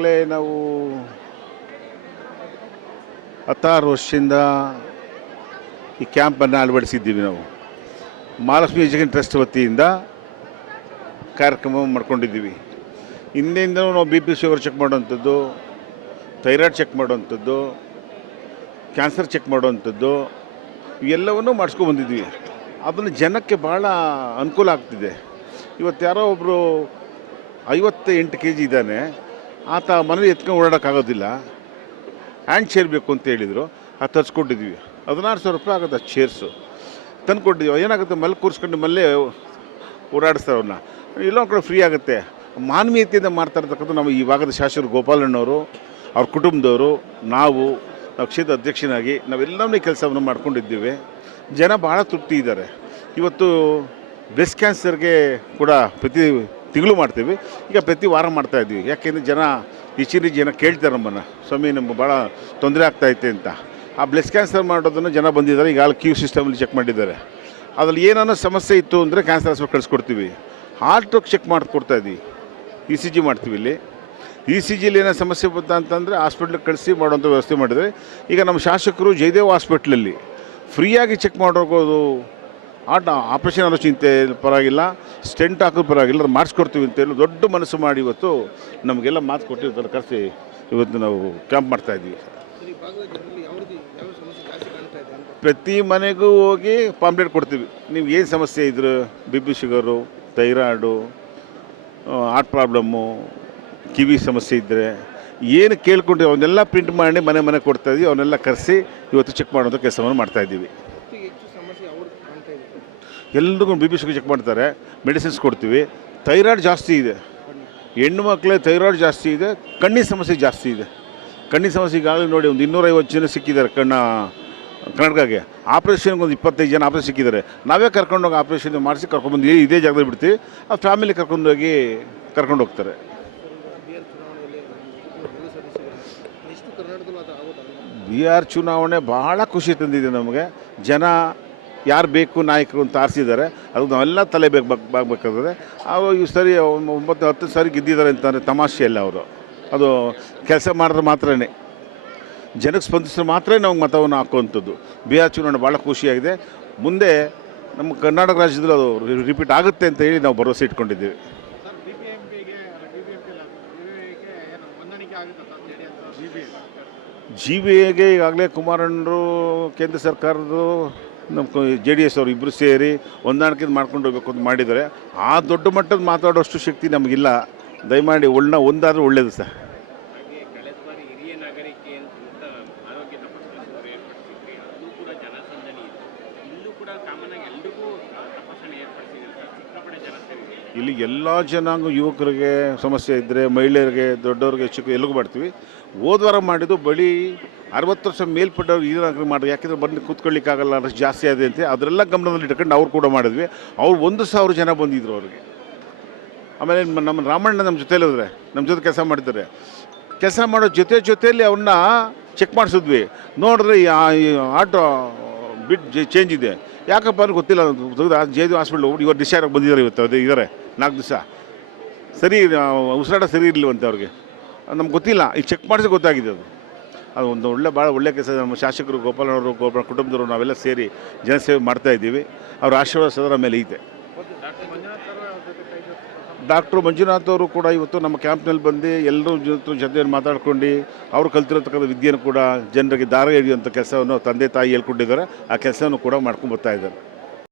ಈಗಾಗಲೇ ನಾವು 16 ವರ್ಷದಿಂದ ಈ ಕ್ಯಾಂಪನ್ನು ಅಳವಡಿಸಿದ್ದೀವಿ. ನಾವು ಮಹಾಲಕ್ಷ್ಮಿ ಎಜುಕೇಷನ್ ಟ್ರಸ್ಟ್ ವತಿಯಿಂದ ಕಾರ್ಯಕ್ರಮ ಮಾಡ್ಕೊಂಡಿದ್ದೀವಿ. ಹಿಂದೆಯಿಂದಲೂ ನಾವು ಬಿ ಪಿ ಶುಗರ್ ಚೆಕ್ ಮಾಡುವಂಥದ್ದು, ಥೈರಾಯ್ಡ್ ಚೆಕ್ ಮಾಡುವಂಥದ್ದು, ಕ್ಯಾನ್ಸರ್ ಚೆಕ್ ಮಾಡುವಂಥದ್ದು ಇವೆಲ್ಲವನ್ನೂ ಮಾಡಿಸ್ಕೊಂಡ್ಬಂದಿದ್ವಿ. ಅದನ್ನು ಜನಕ್ಕೆ ಭಾಳ ಅನುಕೂಲ ಆಗ್ತಿದೆ. ಇವತ್ತು ಯಾರೋ ಒಬ್ಬರು 58 kg ಇದ್ದಾನೆ, ಆತ ಮನೇಲಿ ಎತ್ಕೊಂಡು ಓಡಾಡೋಕ್ಕಾಗೋದಿಲ್ಲ, ಹ್ಯಾಂಡ್ ಚೇರ್ ಬೇಕು ಅಂತ ಹೇಳಿದರು. ಅದು ತರಿಸ್ಕೊಟ್ಟಿದ್ವಿ. 16,000 ರೂಪಾಯಿ ಆಗುತ್ತೆ ಆ ಚೇರ್ಸು ತಂದು ಕೊಟ್ಟಿದ್ದೀವಿ. ಏನಾಗುತ್ತೆ, ಮಲ್ಲಿ ಕೂರಿಸ್ಕೊಂಡು ಮಲ್ಲೇ ಓಡಾಡಿಸ್ತಾರೆ ಅವ್ರನ್ನ. ಎಲ್ಲೋ ಕಡೆ ಫ್ರೀ ಆಗುತ್ತೆ. ಮಾನವೀಯತೆಯಿಂದ ಮಾಡ್ತಾ ಇರ್ತಕ್ಕಂಥ ನಮ್ಮ ಈ ಭಾಗದ ಶಾಸಕರು ಗೋಪಾಲಣ್ಣವರು, ಅವ್ರ ಕುಟುಂಬದವರು, ನಾವು ಕ್ಷೇತ್ರ ಅಧ್ಯಕ್ಷನಾಗಿ ನಾವೆಲ್ಲವನ್ನೂ ಕೆಲಸವನ್ನು ಮಾಡ್ಕೊಂಡಿದ್ದೀವಿ. ಜನ ಭಾಳ ತೃಪ್ತಿ ಇದ್ದಾರೆ. ಇವತ್ತು ಬ್ರೆಸ್ಟ್ ಕ್ಯಾನ್ಸರ್ಗೆ ಕೂಡ ಪ್ರತಿ ತಿಂಗಳು ಮಾಡ್ತೀವಿ, ಈಗ ಪ್ರತಿ ವಾರ ಮಾಡ್ತಾಯಿದ್ವಿ. ಯಾಕೆಂದರೆ ಜನ ಹೆಚ್ಚಿನ ಜನ ಕೇಳ್ತಾರೆ ನಮ್ಮನ್ನು, ಸ್ವಾಮಿ ನಮ್ಗೆ ಭಾಳ ತೊಂದರೆ ಆಗ್ತಾಯಿದೆ ಅಂತ. ಆ ಬ್ರೆಸ್ಟ್ ಕ್ಯಾನ್ಸರ್ ಮಾಡೋದನ್ನು ಜನ ಬಂದಿದ್ದಾರೆ. ಈಗ ಕ್ಯೂ ಸಿಸ್ಟಮಲ್ಲಿ ಚೆಕ್ ಮಾಡಿದ್ದಾರೆ. ಅದರಲ್ಲಿ ಏನಾನ ಸಮಸ್ಯೆ ಇತ್ತು ಅಂದರೆ ಕ್ಯಾನ್ಸರ್ ಹಾಸ್ಪಿಟಲ್ ಕಳಿಸ್ಕೊಡ್ತೀವಿ. ಹಾರ್ಟ್ ಚೆಕ್ ಮಾಡಿಕೊಡ್ತಾಯಿದ್ವಿ, ಇ ಸಿ ಜಿ ಮಾಡ್ತೀವಿ. ಇಲ್ಲಿ ಇ ಸಿ ಜಿಲಿ ಏನೋ ಸಮಸ್ಯೆ ಬಂತ ಅಂತಂದರೆ ಹಾಸ್ಪಿಟ್ಲಿಗೆ ಕಳಿಸಿ ಮಾಡೋಂಥ ವ್ಯವಸ್ಥೆ ಮಾಡಿದರೆ ಈಗ ನಮ್ಮ ಶಾಸಕರು ಜಯದೇವ್ ಹಾಸ್ಪಿಟ್ಲಲ್ಲಿ ಫ್ರೀಯಾಗಿ ಚೆಕ್ ಮಾಡೋದು. ಆಪ್ರೇಷನ್ ಅನ್ನೋ ಚಿಂತೆ ಪರವಾಗಿಲ್ಲ, ಸ್ಟೆಂಟ್ ಹಾಕೋದು ಪರವಾಗಿಲ್ಲ, ಅದು ಮಾಡಿಸ್ಕೊಡ್ತೀವಿ ಅಂತೇಳಿ ದೊಡ್ಡ ಮನಸ್ಸು ಮಾಡಿ ಇವತ್ತು ನಮಗೆಲ್ಲ ಮಾತು ಕೊಟ್ಟಿರ್ತಾರೆ. ಕರೆಸಿ ಇವತ್ತು ನಾವು ಕ್ಯಾಂಪ್ ಮಾಡ್ತಾಯಿದ್ವಿ. ಪ್ರತಿ ಮನೆಗೂ ಹೋಗಿ ಪಾಂಪ್ಲೆಟ್ ಕೊಡ್ತೀವಿ. ನೀವು ಏನು ಸಮಸ್ಯೆ ಇದ್ರು, B P sugar, thyroid, heart problem, ಕಿವಿ ಸಮಸ್ಯೆ ಇದ್ದರೆ ಏನು ಕೇಳ್ಕೊಂಡು ಅವನ್ನೆಲ್ಲ ಪ್ರಿಂಟ್ ಮಾಡಿ ಮನೆ ಕೊಡ್ತಾಯಿದ್ವಿ. ಅವನ್ನೆಲ್ಲ ಕರೆಸಿ ಇವತ್ತು ಚೆಕ್ ಮಾಡೋಂಥ ಕೆಲಸವನ್ನು ಮಾಡ್ತಾಯಿದ್ದೀವಿ. ಎಲ್ರಿಗೂ ಬಿ ಪಿ ಶುಗರ್ ಚೆಕ್ ಮಾಡ್ತಾರೆ, ಮೆಡಿಸಿನ್ಸ್ ಕೊಡ್ತೀವಿ. ಥೈರಾಯ್ಡ್ ಜಾಸ್ತಿ ಇದೆ, ಹೆಣ್ಣು ಮಕ್ಕಳೇ ಥೈರಾಯ್ಡ್ ಜಾಸ್ತಿ ಇದೆ. ಕಣ್ಣಿನ ಸಮಸ್ಯೆ ಜಾಸ್ತಿ ಇದೆ. ಕಣ್ಣಿನ ಸಮಸ್ಯೆ ಈಗಾಗಲೇ ನೋಡಿ ಒಂದು 250 ಜನ ಸಿಕ್ಕಿದ್ದಾರೆ ಕರ್ನಾಟಕಕ್ಕೆ. ಆಪ್ರೇಷನ್ಗೆ ಒಂದು 25 ಜನ ಆಪ್ರೇಷನ್ ಸಿಕ್ಕಿದ್ದಾರೆ. ನಾವೇ ಕರ್ಕೊಂಡೋಗಿ ಆಪ್ರೇಷನ್ ಮಾಡಿಸಿ ಕರ್ಕೊಂಡ್ಬಂದು ಇದೇ ಜಾಗದಲ್ಲಿ ಬಿಡ್ತೀವಿ. ಆ ಫ್ಯಾಮಿಲಿ ಕರ್ಕೊಂಡೋಗಿ ಕರ್ಕೊಂಡು ಹೋಗ್ತಾರೆ. ಬಿಹಾರ್ ಚುನಾವಣೆ ಭಾಳ ಖುಷಿ ತಂದಿದೆ ನಮಗೆ. ಜನ ಯಾರು ಬೇಕು ನಾಯಕರು ಅಂತ ಆರಿಸಿದ್ದಾರೆ. ಅದು ನಾವೆಲ್ಲ ತಲೆ ಬಾಗಬೇಕಾದ್ರೆ ಅವರು ಈ ಸರಿ 9-10 ಸಾರಿ ಗೆದ್ದಿದ್ದಾರೆ ಅಂತಂದರೆ ತಮಾಷೆ ಇಲ್ಲ. ಅವರು ಅದು ಕೆಲಸ ಮಾಡಿದ್ರೆ ಮಾತ್ರ, ಜನಕ್ಕೆ ಸ್ಪಂದಿಸಿದ್ರೆ ಮಾತ್ರ ನಾವು ಮತವನ್ನು ಹಾಕುವಂಥದ್ದು. ಬಿಹಾರ್ ಚುನಾವಣೆ ಭಾಳ ಖುಷಿಯಾಗಿದೆ. ಮುಂದೆ ನಮ್ಮ ಕರ್ನಾಟಕ ರಾಜ್ಯದಲ್ಲಿ ಅದು ರಿಪೀಟ್ ಆಗುತ್ತೆ ಅಂತ ಹೇಳಿ ನಾವು ಭರವಸೆ ಇಟ್ಕೊಂಡಿದ್ದೀವಿ. ಜಿ ಬಿ ಎಗೆ ಈಗಾಗಲೇ ಕುಮಾರಣ್ಣರು, ಕೇಂದ್ರ ಸರ್ಕಾರದ್ದು, ನಮ್ಮ JDS ಅವರು ಇಬ್ಬರು ಸೇರಿ ಹೊಂದಾಣಿಕೆ ಮಾಡ್ಕೊಂಡು ಹೋಗ್ಬೇಕು ಅಂತ ಮಾಡಿದ್ದಾರೆ. ಆ ದೊಡ್ಡ ಮಟ್ಟದ ಮಾತಾಡೋಷ್ಟು ಶಕ್ತಿ ನಮಗಿಲ್ಲ. ದಯಮಾಡಿ ಒಂದಾದರೂ ಒಳ್ಳೆಯದು ಸರ್. ಇಲ್ಲಿ ಎಲ್ಲ ಜನಾಂಗ, ಯುವಕರಿಗೆ ಸಮಸ್ಯೆ ಇದ್ದರೆ, ಮಹಿಳೆಯರಿಗೆ, ದೊಡ್ಡವ್ರಿಗೆ, ಎಲ್ಲಿಗೂ ಮಾಡ್ತೀವಿ. ಹೋದ್ವಾರ ಮಾಡಿದ್ದು ಬಳಿ 60 ವರ್ಷ ಮೇಲ್ಪಟ್ಟವ್ರು ಈಗಿನ ಮಾಡಿದ್ವಿ. ಯಾಕೆಂದರೆ ಬಂದು ಕೂತ್ಕೊಳ್ಳಿಕ್ಕಾಗಲ್ಲ, ಅಷ್ಟು ಜಾಸ್ತಿ ಆಗಿದೆ ಅಂತ ಅದರೆಲ್ಲ ಗಮನದಲ್ಲಿ ಇಟ್ಕೊಂಡು ಅವ್ರು ಕೂಡ ಮಾಡಿದ್ವಿ. ಅವ್ರು 1,000 ಜನ ಬಂದಿದ್ದರು ಅವ್ರಿಗೆ. ಆಮೇಲೆ ನಮ್ಮ ರಾಮಣ್ಣ ನಮ್ಮ ಜೊತೆಲಿ ಹೋದರೆ, ನಮ್ಮ ಜೊತೆ ಕೆಲಸ ಮಾಡಿದ್ದಾರೆ. ಕೆಲಸ ಮಾಡೋ ಜೊತೆಯಲ್ಲಿ ಅವ್ರನ್ನ ಚೆಕ್ ಮಾಡಿಸಿದ್ವಿ. ನೋಡಿದ್ರೆ ಆಟೋ ಬಿಟ್ ಚೇಂಜ್ ಇದೆ, ಯಾಕಪ್ಪ ಅಂದ್ರೆ ಗೊತ್ತಿಲ್ಲ. ಜಯದೇವ್ ಹಾಸ್ಪಿಟ್ಲ್ ಇವಾಗ ಡಿಸ್ಚಾರ್ಜ್ ಆಗಿ ಬಂದಿದ್ದಾರೆ. ಇವತ್ತು ಅದೇ ಇದ್ದಾರೆ 4 ದಿವಸ. ಸರಿ ಉಸಿರಾಟ ಸರಿ ಇರಲಿವಂತೆ ಅವ್ರಿಗೆ, ನಮ್ಗೆ ಗೊತ್ತಿಲ್ಲ. ಈಗ ಚೆಕ್ ಮಾಡಿಸಿ ಗೊತ್ತಾಗಿದೆ. ಅದು ಒಂದು ಭಾಳ ಒಳ್ಳೆಯ ಕೆಲಸ. ನಮ್ಮ ಶಾಸಕರು ಗೋಪಾಲನವರು, ಕುಟುಂಬದವರು ನಾವೆಲ್ಲ ಸೇರಿ ಜನಸೇವೆ ಮಾಡ್ತಾಯಿದ್ದೀವಿ. ಅವ್ರ ಆಶೀರ್ವಾದ ಸದಾ ಮೇಲೆ ಐತೆ. ಡಾಕ್ಟ್ರು ಮಂಜುನಾಥ್ ಅವರು ಕೂಡ ಇವತ್ತು ನಮ್ಮ ಕ್ಯಾಂಪ್ನಲ್ಲಿ ಬಂದು ಎಲ್ಲರೂ ಜೊತೆಯನ್ನು ಮಾತಾಡ್ಕೊಂಡು ಅವರು ಕಲ್ತಿರತಕ್ಕಂಥ ವಿದ್ಯೆಯನ್ನು ಕೂಡ ಜನರಿಗೆ ದಾರಿ ಹಿಡಿಯುವಂಥ ಕೆಲಸವನ್ನು ತಂದೆ ತಾಯಿ ಹೇಳ್ಕೊಟ್ಟಿದ್ದಾರೆ. ಆ ಕೆಲಸವನ್ನು ಕೂಡ ಮಾಡ್ಕೊಂಡು ಬರ್ತಾಯಿದ್ದಾರೆ.